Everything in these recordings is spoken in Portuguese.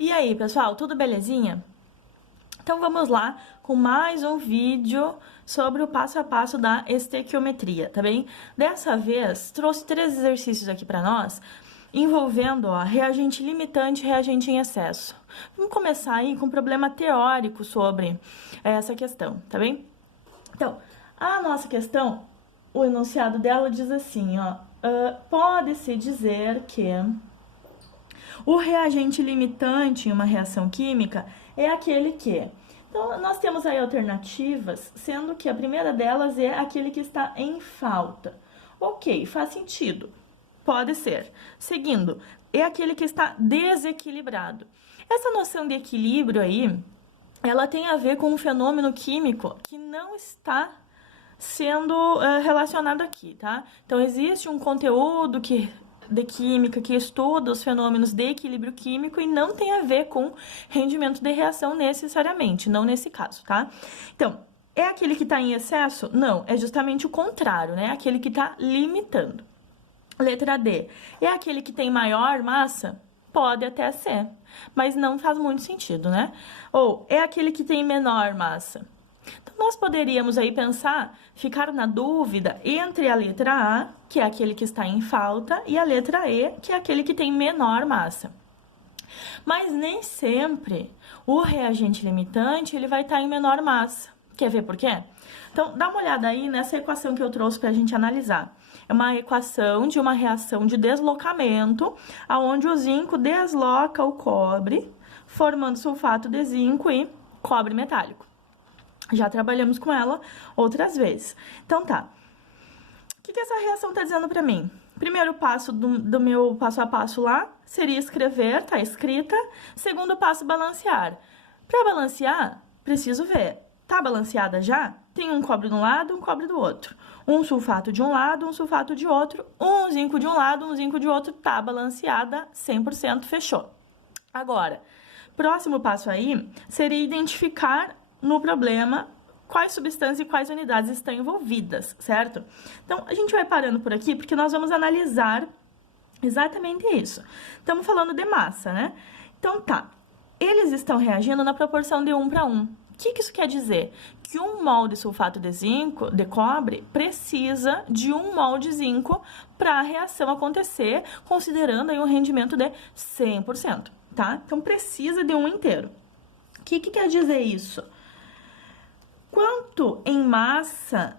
E aí, pessoal, tudo belezinha? Então vamos lá com mais um vídeo sobre o passo a passo da estequiometria, tá bem? Dessa vez, trouxe 3 exercícios aqui para nós, envolvendo, reagente limitante e reagente em excesso. Vamos começar aí com um problema teórico sobre essa questão, tá bem? Então, a nossa questão, o enunciado dela diz assim, pode-se dizer que o reagente limitante em uma reação química é aquele que... Então, nós temos aí alternativas, sendo que a primeira delas é aquele que está em falta. Ok, faz sentido. Pode ser. Seguindo, é aquele que está desequilibrado. Essa noção de equilíbrio aí, ela tem a ver com um fenômeno químico que não está sendo relacionado aqui, tá? Então, existe um conteúdo de química que estuda os fenômenos de equilíbrio químico e não tem a ver com rendimento de reação necessariamente, não nesse caso, tá? Então, é aquele que está em excesso? Não, é justamente o contrário, né? Aquele que está limitando. Letra D, é aquele que tem maior massa? Pode até ser, mas não faz muito sentido, né? Ou é aquele que tem menor massa? Então, nós poderíamos aí pensar, ficar na dúvida entre a letra A, que é aquele que está em falta, e a letra E, que é aquele que tem menor massa. Mas nem sempre o reagente limitante ele vai estar em menor massa. Quer ver por quê? Então, dá uma olhada aí nessa equação que eu trouxe para a gente analisar. É uma equação de uma reação de deslocamento, onde o zinco desloca o cobre, formando sulfato de zinco e cobre metálico. Já trabalhamos com ela outras vezes. Então, tá. O que essa reação está dizendo para mim? Primeiro passo do meu passo a passo lá seria escrever, tá escrita. Segundo passo, balancear. Para balancear, preciso ver. Tá balanceada já? Tem um cobre de um lado, um cobre do outro. Um sulfato de um lado, um sulfato de outro. Um zinco de um lado, um zinco de outro. Tá balanceada, 100%, fechou. Agora, próximo passo aí seria identificar no problema quais substâncias e quais unidades estão envolvidas, certo? Então, a gente vai parando por aqui porque nós vamos analisar exatamente isso. Estamos falando de massa, né? Então, tá. Eles estão reagindo na proporção de 1 para 1. O que isso quer dizer? Que 1 mol de sulfato de zinco, de cobre, precisa de 1 mol de zinco para a reação acontecer, considerando aí um rendimento de 100%, tá? Então, precisa de 1 inteiro. O que quer dizer isso? Quanto em massa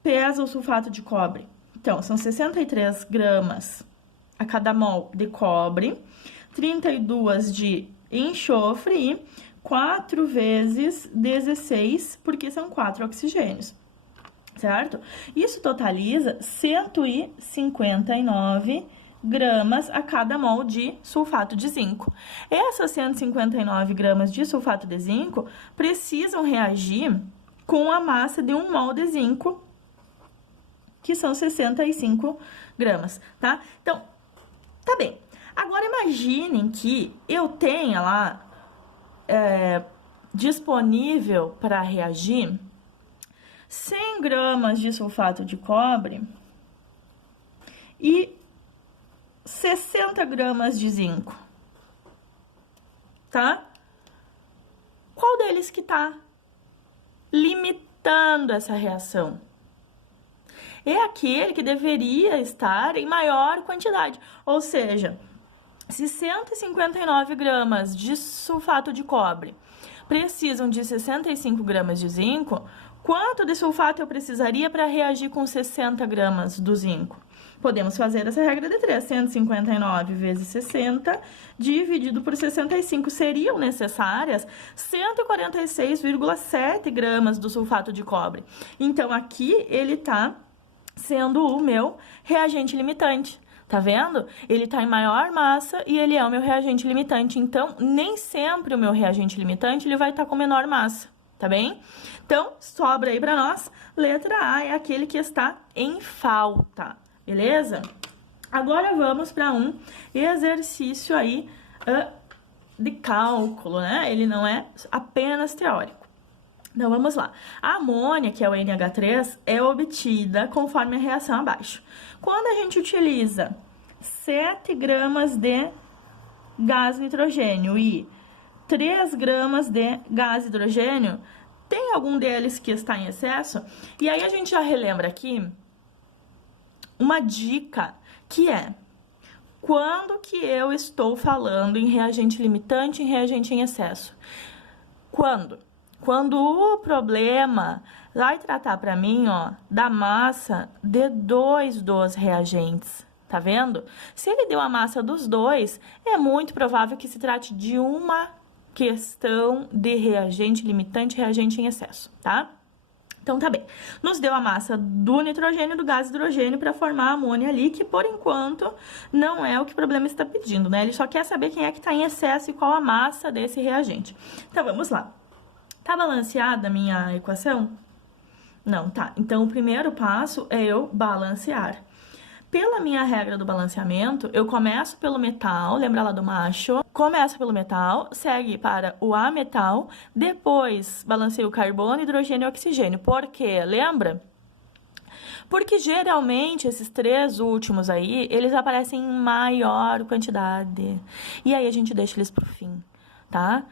pesa o sulfato de cobre? Então, são 63 gramas a cada mol de cobre, 32 de enxofre e 4 vezes 16, porque são 4 oxigênios, certo? Isso totaliza 159 gramas a cada mol de sulfato de zinco. Essas 159 gramas de sulfato de zinco precisam reagir com a massa de 1 mol de zinco, que são 65 gramas, tá? Então, tá bem. Agora, imaginem que eu tenha lá disponível para reagir 100 gramas de sulfato de cobre e 60 gramas de zinco, tá? Qual deles que tá limitando essa reação? É aquele que deveria estar em maior quantidade, ou seja, se 159 gramas de sulfato de cobre precisam de 65 gramas de zinco, quanto de sulfato eu precisaria para reagir com 60 gramas do zinco? Podemos fazer essa regra de 3, 159 vezes 60, dividido por 65, seriam necessárias 146,7 gramas do sulfato de cobre. Então, aqui ele está sendo o meu reagente limitante. Tá vendo? Ele está em maior massa e ele é o meu reagente limitante. Então, nem sempre o meu reagente limitante ele vai estar com menor massa, tá bem? Então, sobra aí para nós, letra A é aquele que está em falta. Beleza? Agora vamos para um exercício aí de cálculo, né? Ele não é apenas teórico. Então, vamos lá. A amônia, que é o NH3, é obtida conforme a reação abaixo. Quando a gente utiliza 7 gramas de gás nitrogênio e 3 gramas de gás hidrogênio, tem algum deles que está em excesso? E aí a gente já relembra aqui uma dica que é: quando que eu estou falando em reagente limitante e em reagente em excesso? Quando? Quando o problema vai tratar para mim, ó, da massa de 2 dos reagentes. Tá vendo? Se ele deu a massa dos 2, é muito provável que se trate de uma questão de reagente limitante e reagente em excesso, tá? Então, tá bem. Nos deu a massa do nitrogênio e do gás hidrogênio para formar a amônia ali, que por enquanto não é o que o problema está pedindo, né? Ele só quer saber quem é que está em excesso e qual a massa desse reagente. Então, vamos lá. Tá balanceada a minha equação? Não, tá. Então, o primeiro passo é eu balancear. Pela minha regra do balanceamento, eu começo pelo metal, lembra lá do macho? Começa pelo metal, segue para o ametal, depois balanceio o carbono, hidrogênio e oxigênio. Por quê? Lembra? Porque geralmente esses 3 últimos aí, eles aparecem em maior quantidade. E aí a gente deixa eles pro fim, tá?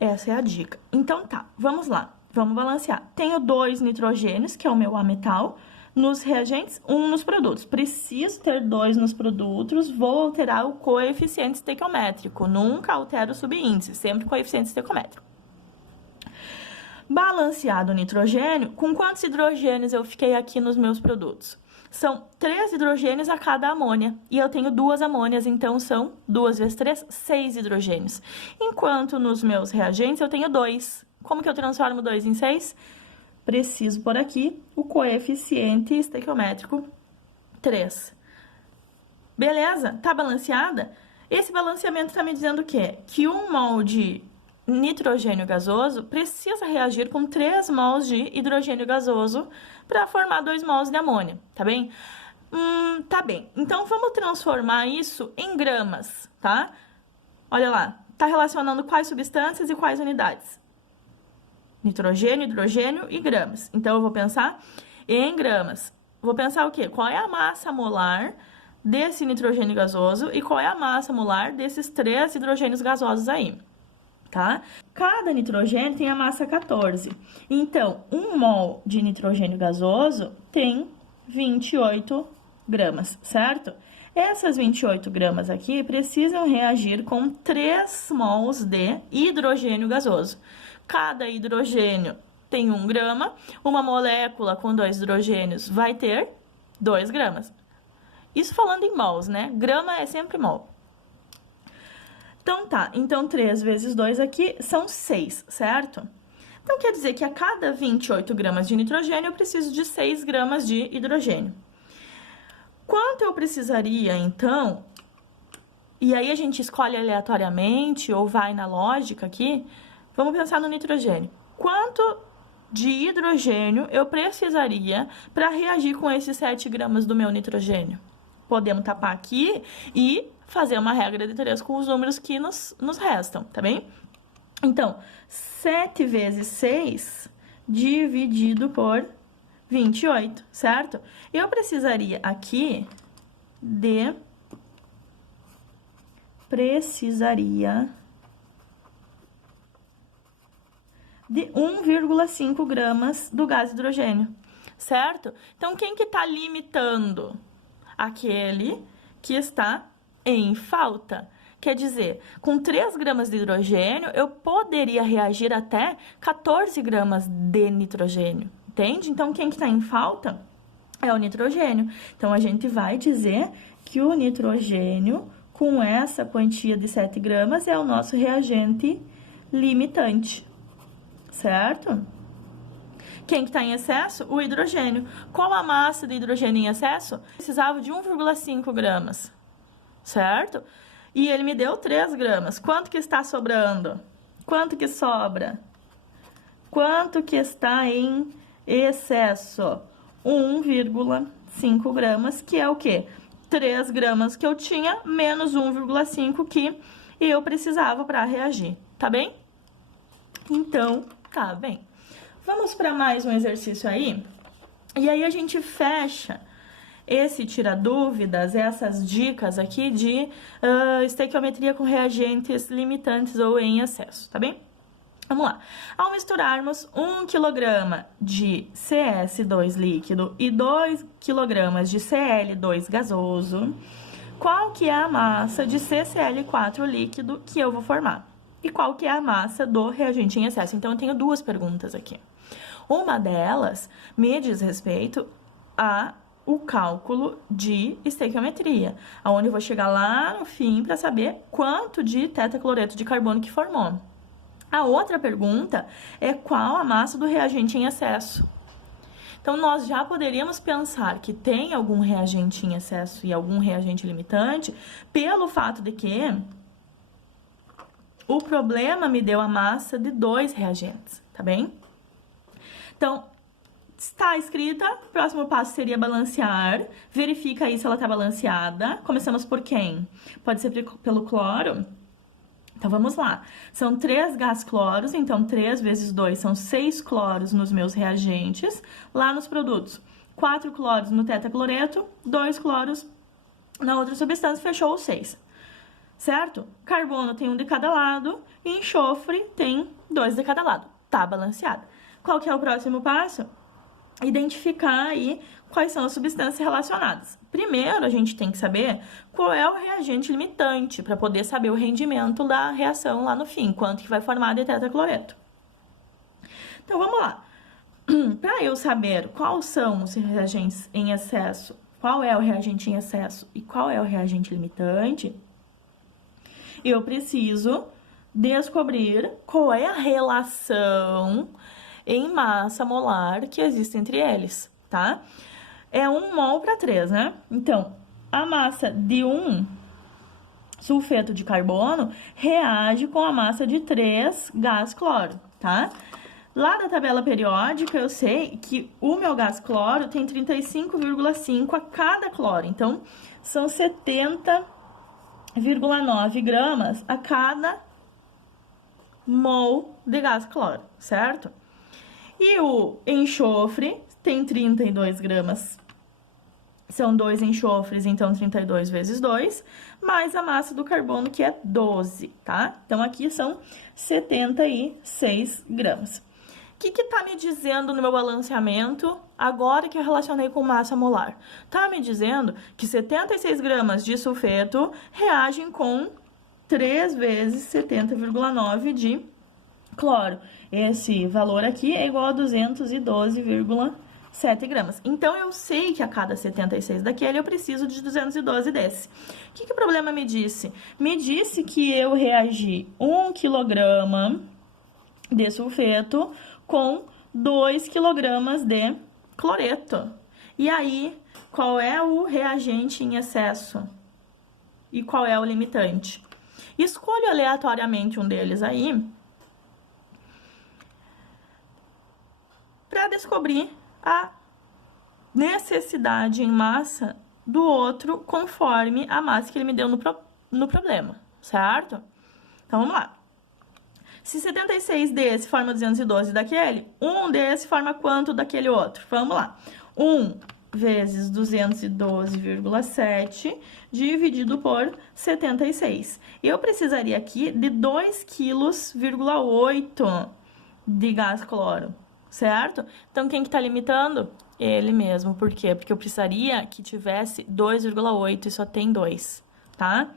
Essa é a dica. Então tá, vamos lá, vamos balancear. Tenho 2 nitrogênios, que é o meu ametal, nos reagentes, 1 nos produtos. Preciso ter 2 nos produtos, vou alterar o coeficiente estequiométrico. Nunca altero o subíndice, sempre coeficiente estequiométrico. Balanceado o nitrogênio, com quantos hidrogênios eu fiquei aqui nos meus produtos? São 3 hidrogênios a cada amônia. E eu tenho 2 amônias, então são 2 vezes 3, 6 hidrogênios. Enquanto nos meus reagentes eu tenho 2. Como que eu transformo 2 em 6? Preciso por aqui o coeficiente estequiométrico 3. Beleza? Tá balanceada? Esse balanceamento está me dizendo o quê? Que 1 mol de nitrogênio gasoso precisa reagir com 3 mols de hidrogênio gasoso para formar 2 mols de amônia, tá bem? Tá bem. Então, vamos transformar isso em gramas, tá? Olha lá, tá relacionando quais substâncias e quais unidades? Nitrogênio, hidrogênio e gramas. Então, eu vou pensar em gramas. Vou pensar o quê? Qual é a massa molar desse nitrogênio gasoso e qual é a massa molar desses 3 hidrogênios gasosos aí, tá? Cada nitrogênio tem a massa 14. Então, 1 mol de nitrogênio gasoso tem 28 gramas, certo? Essas 28 gramas aqui precisam reagir com 3 mols de hidrogênio gasoso. Cada hidrogênio tem 1 grama, uma molécula com 2 hidrogênios vai ter 2 gramas. Isso falando em mols, né? Grama é sempre mol. Então tá, então 3 vezes 2 aqui são 6, certo? Então quer dizer que a cada 28 gramas de nitrogênio eu preciso de 6 gramas de hidrogênio. Quanto eu precisaria, então? E aí a gente escolhe aleatoriamente ou vai na lógica aqui. Vamos pensar no nitrogênio. Quanto de hidrogênio eu precisaria para reagir com esses 7 gramas do meu nitrogênio? Podemos tapar aqui e fazer uma regra de 3 com os números que nos restam, tá bem? Então, 7 vezes 6 dividido por 28, certo? Eu precisaria aqui de... de 1,5 gramas do gás hidrogênio, certo? Então, quem que está limitando? Aquele que está em falta. Quer dizer, com 3 gramas de hidrogênio, eu poderia reagir até 14 gramas de nitrogênio, entende? Então, quem que está em falta é o nitrogênio. Então, a gente vai dizer que o nitrogênio, com essa quantia de 7 gramas, é o nosso reagente limitante, certo? Quem que está em excesso? O hidrogênio. Qual a massa de hidrogênio em excesso? Precisava de 1,5 gramas, certo? E ele me deu 3 gramas. Quanto que está sobrando? Quanto que sobra? Quanto que está em excesso? 1,5 gramas, que é o quê? 3 gramas que eu tinha, menos 1,5 que eu precisava para reagir, tá bem? Então, tá bem. Vamos para mais um exercício aí? E aí a gente fecha esse tira dúvidas, essas dicas aqui de estequiometria com reagentes limitantes ou em excesso, tá bem? Vamos lá. Ao misturarmos 1 kg de CS2 líquido e 2 kg de Cl2 gasoso, qual que é a massa de CCl4 líquido que eu vou formar? E qual que é a massa do reagente em excesso? Então, eu tenho duas perguntas aqui. Uma delas me diz respeito ao cálculo de estequiometria, onde eu vou chegar lá no fim para saber quanto de tetacloreto de carbono que formou. A outra pergunta é qual a massa do reagente em excesso. Então, nós já poderíamos pensar que tem algum reagente em excesso e algum reagente limitante pelo fato de que o problema me deu a massa de 2 reagentes, tá bem? Então, está escrita, o próximo passo seria balancear. Verifica aí se ela está balanceada. Começamos por quem? Pode ser pelo cloro. Então, vamos lá. São 3 gás cloros, então 3 vezes 2 são 6 cloros nos meus reagentes. Lá nos produtos, 4 cloros no tetacloreto, 2 cloros na outra substância, fechou os 6. Certo? Carbono tem 1 de cada lado e enxofre tem 2 de cada lado. Tá balanceado. Qual que é o próximo passo? Identificar aí quais são as substâncias relacionadas. Primeiro, a gente tem que saber qual é o reagente limitante, para poder saber o rendimento da reação lá no fim, quanto que vai formar de tetacloreto. Então, vamos lá. Para eu saber quais são os reagentes em excesso, qual é o reagente em excesso e qual é o reagente limitante, eu preciso descobrir qual é a relação em massa molar que existe entre eles, tá? É 1 mol para 3, né? Então, a massa de 1 sulfeto de carbono reage com a massa de 3 gás cloro, tá? Lá da tabela periódica, eu sei que o meu gás cloro tem 35,5 a cada cloro. Então, são 70,9 gramas a cada mol de gás cloro, certo? E o enxofre tem 32 gramas. São 2 enxofres, então 32 vezes 2, mais a massa do carbono, que é 12, tá? Então, aqui são 76 gramas. O que tá me dizendo no meu balanceamento, agora que eu relacionei com massa molar? Tá me dizendo que 76 gramas de sulfeto reagem com 3 vezes 70,9 de cloro. Esse valor aqui é igual a 212,7 gramas. Então, eu sei que a cada 76 daquele eu preciso de 212 desse. O que o problema me disse? Me disse que eu reagi 1 kg de sulfeto com 2 kg de cloreto. E aí, qual é o reagente em excesso? E qual é o limitante? Escolho aleatoriamente um deles aí para descobrir a necessidade em massa do outro conforme a massa que ele me deu no problema, certo? Então, vamos lá. Se 76 desse forma 212 daquele, 1 desse forma quanto daquele outro? Vamos lá. 1 vezes 212,7 dividido por 76. Eu precisaria aqui de 2,8 kg de gás cloro, certo? Então, quem que tá limitando? Ele mesmo. Por quê? Porque eu precisaria que tivesse 2,8 e só tem 2, tá?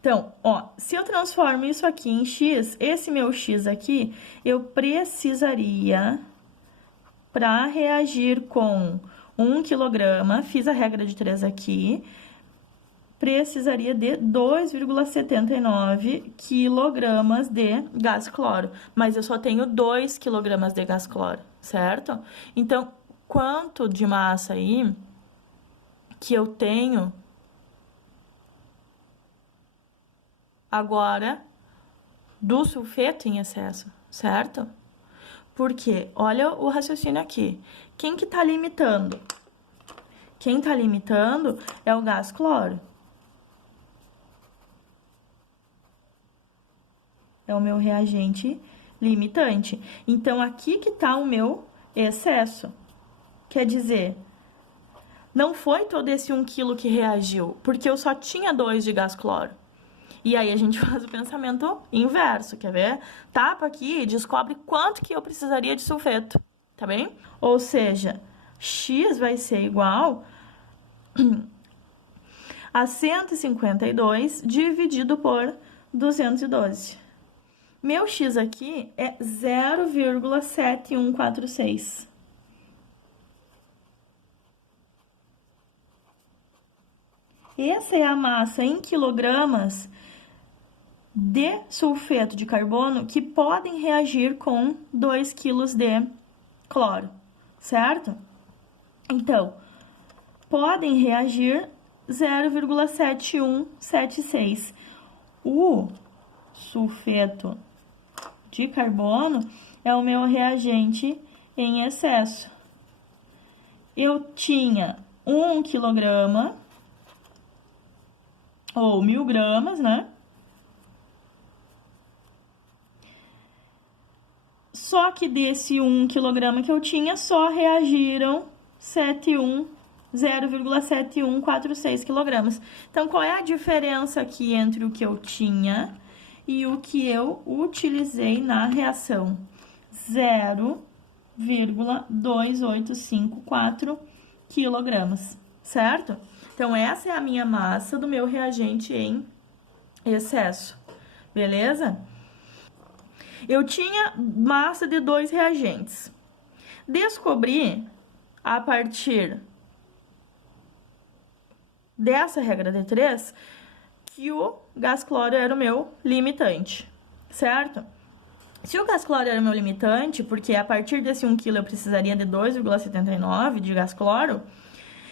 Então, ó, se eu transformo isso aqui em x, esse meu x aqui, eu precisaria, para reagir com 1 kg, fiz a regra de 3 aqui, precisaria de 2,79 kg de gás cloro. Mas eu só tenho 2 kg de gás cloro, certo? Então, quanto de massa aí que eu tenho agora do sulfeto em excesso, certo? Porque, olha o raciocínio aqui. Quem que tá limitando? Quem tá limitando é o gás cloro. É o meu reagente limitante. Então, aqui que tá o meu excesso. Quer dizer, não foi todo esse 1 quilo que reagiu, porque eu só tinha 2 de gás cloro. E aí a gente faz o pensamento inverso, quer ver? Tapa aqui e descobre quanto que eu precisaria de sulfeto, tá bem? Ou seja, X vai ser igual a 152 dividido por 212. Meu X aqui é 0,7146. Essa é a massa em quilogramas de sulfeto de carbono que podem reagir com 2 quilos de cloro, certo? Então, podem reagir 0,7176. O sulfeto de carbono é o meu reagente em excesso. Eu tinha 1 quilograma, ou 1000 gramas, né? Só que desse 1 quilograma que eu tinha, só reagiram 0,7146 quilogramas. Então, qual é a diferença aqui entre o que eu tinha e o que eu utilizei na reação? 0,2854 quilogramas, certo? Então, essa é a minha massa do meu reagente em excesso, beleza? Eu tinha massa de 2 reagentes. Descobri, a partir dessa regra de 3, que o gás cloro era o meu limitante, certo? Se o gás cloro era o meu limitante, porque a partir desse 1 kg eu precisaria de 2,79 de gás cloro,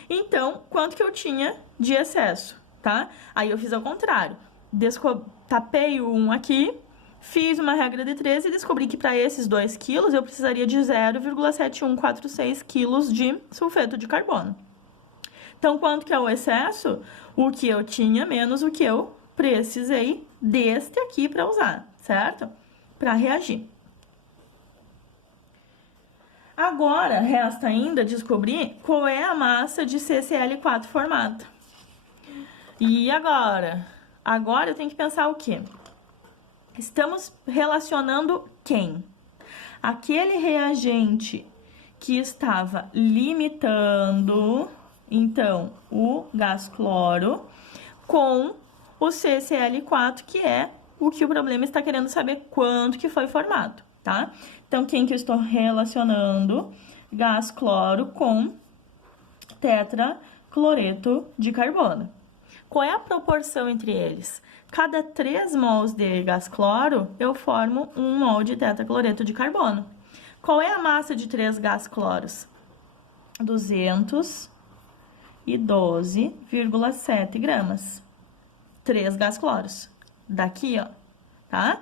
então, quanto que eu tinha de excesso, tá? Aí eu fiz ao contrário. Tapei o 1 aqui, fiz uma regra de 3 e descobri que para esses 2 quilos eu precisaria de 0,7146 quilos de sulfeto de carbono. Então, quanto que é o excesso? O que eu tinha menos o que eu precisei deste aqui para usar, certo? Para reagir. Agora, resta ainda descobrir qual é a massa de CCl4 formada. E agora? Agora eu tenho que pensar o quê? Estamos relacionando quem? Aquele reagente que estava limitando, então, o gás cloro, com o CCl4, que é o que o problema está querendo saber quanto que foi formado, tá? Então, quem que eu estou relacionando? Gás cloro com tetracloreto de carbono. Qual é a proporção entre eles? Cada 3 mols de gás cloro, eu formo 1 mol de tetracloreto de carbono. Qual é a massa de 3 gás cloros? 212,7 gramas. 3 gás cloros. Daqui, ó, tá?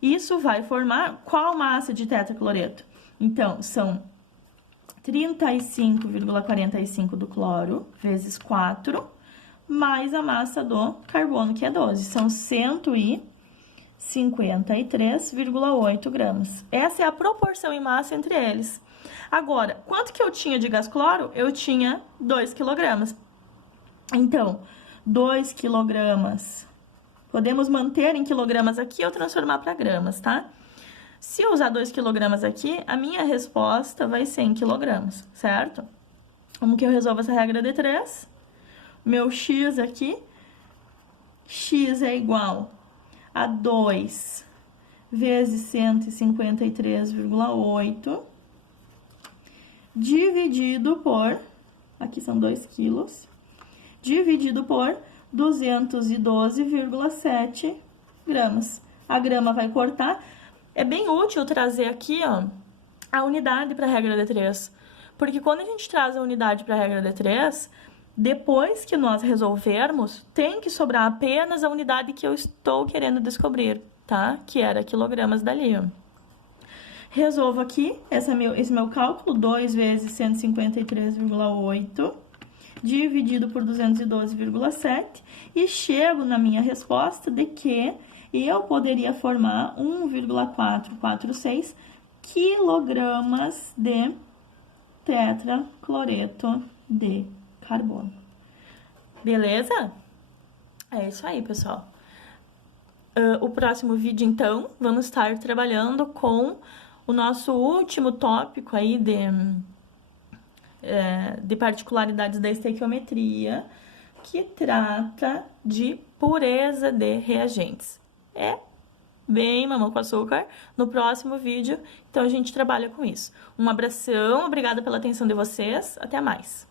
Isso vai formar qual massa de tetracloreto? Então, são 35,45 do cloro vezes 4, mais a massa do carbono, que é 12. São 153,8 gramas. Essa é a proporção em massa entre eles. Agora, quanto que eu tinha de gás cloro? Eu tinha 2 quilogramas. Então, 2 quilogramas. Podemos manter em quilogramas aqui ou transformar para gramas, tá? Se eu usar 2 quilogramas aqui, a minha resposta vai ser em quilogramas, certo? Como que eu resolvo essa regra de 3? Meu X aqui, X é igual a 2 vezes 153,8 dividido por, aqui são 2 quilos, dividido por 212,7 gramas. A grama vai cortar. É bem útil trazer aqui, ó, a unidade para a regra de 3. Porque quando a gente traz a unidade para a regra de 3, depois que nós resolvermos, tem que sobrar apenas a unidade que eu estou querendo descobrir, tá? Que era quilogramas dali, ó. Resolvo aqui esse meu cálculo, 2 vezes 153,8 dividido por 212,7 e chego na minha resposta de que eu poderia formar 1,446 quilogramas de tetracloreto de carbono. Beleza? É isso aí, pessoal. O próximo vídeo, então, vamos estar trabalhando com o nosso último tópico aí de particularidades da estequiometria, que trata de pureza de reagentes. É bem mamão com açúcar no próximo vídeo, então a gente trabalha com isso. Um abração, obrigada pela atenção de vocês, até mais!